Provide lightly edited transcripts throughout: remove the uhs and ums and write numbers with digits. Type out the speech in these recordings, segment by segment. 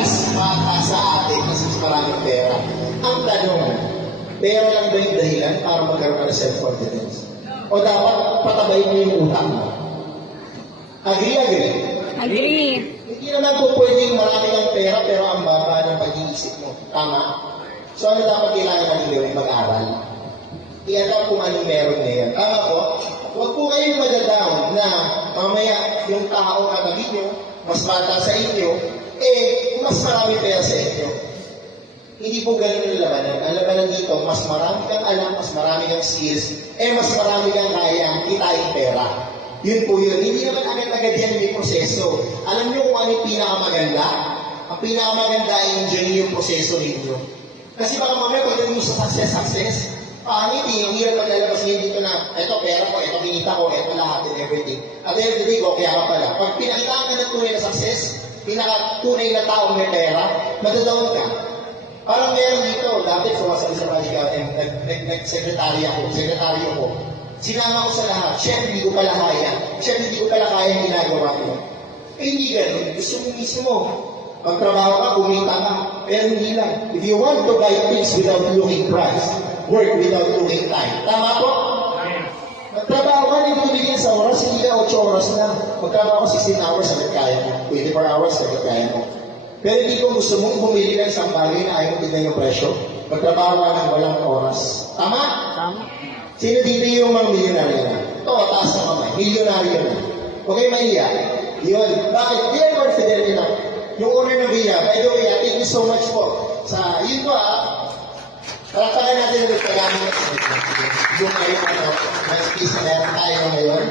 mas mataas sa atin kasi mas maraming pera. Ang tanong, pera lang ba yung dahilan para magkaroon ka ng self-confidence? O dapat patabayin mo yung utang mo? Agree? Agree. Hindi naman po pwedeng marami ng pera pero ang baba ng pag-iisip mo. Tama? So ano dapat kailangan natin gawin? Mag-aral. Iyan kung anong meron ngayon. Tama po? Huwag po kayong madadaon na mamaya yung tao na gabi nyo, mas bata sa inyo, mas marami pera sa inyo. Hindi po ganun yung labanan. Ang labanan dito, mas marami kang alam, mas marami kang skills, mas marami kang kaya, kitain pera. Yun po yun. Hindi naman agad-agad yan yung proseso. Alam nyo kung ano yung pinakamaganda? Ang pinakamaganda ay enjoy yung proseso ninyo. Kasi baka mamaya pagdating mo sa success, hindi, ang hirap maglalabas ngayon dito na, ito pera ko, ito binita ko, ito lahat and everything. At the end of the day, kaya ka pala. Pag pinakitaan ka ng tunay na success, pinakatunay na taong may pera, matataon ka. Parang meron dito, dati sumasali sa Radical, sekretaryo ko. Sinama ko sa lahat, chef, hindi ko pala kaya. Chef, hindi ko pala kaya yung ginagawa ko. Hindi ganun. Gusto mo mismo. Pagtrabaho ka, kumita ka. Pero hindi lang. If you want to buy things without looking price, work without looking time. Tama po? Magtrabaho ka, hindi mo bigyan sa oras, hindi ka 8 oras na. Magtrabaho ka 16 hours, agad kaya mo. 24 hours, agad kaya mo. Pero hindi ko gusto mong bumili ng isang bagay na ayaw mo tignan yung presyo. Magtrabaho ka ng walang oras. Tama? Tama. Sino dito yung mga milyonaryo na? Ito, taas na kamay. Milyonaryo na. Okay, Maria? Yun. Bakit? Dear Lord Fidelio, yung owner ng Villa, by the way, thank you so much po. Sa, yun po palakpakan natin ulit kailangan yung ngayon, mas peace na meron tayo ngayon.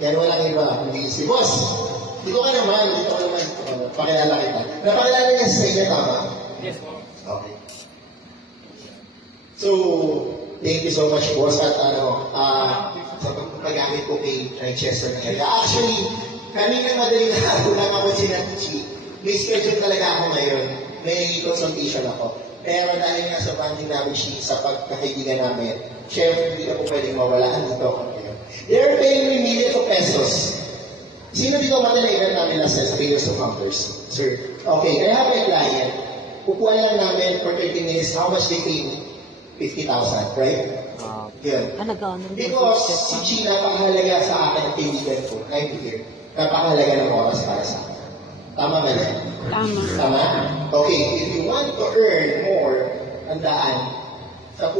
Yan walang iba. Hindi si Boss. Dito ka naman. Pakilala kita. Napakilala niya sa inyo, tama? Yes, po. Okay. So, thank you so much, boss, at sa pagpagamit ko kay Chester na area. Actually, kanina madaling hapon lang ako sinatichi. May schedule talaga ako ngayon. May consultation ako. Pero dahil nga sa banding namin sa pagkakaibigan namin, syempre hindi ka po pwedeng mawalaan dito. They're paying me millions of pesos. Sino dito matalagan namin last sa Failures to Founders? Sir. Okay, I have a client. Kukuha lang namin for 30 minutes how much they pay me. 50,000, right? Yun. Because si Chi napakahalaga sa akin ang kaibigan ko, I'm here. Napakahalaga ng oras para sa akin. Tama ba yan? Tama. Tama? Okay, if you want to earn more, tandaan, sa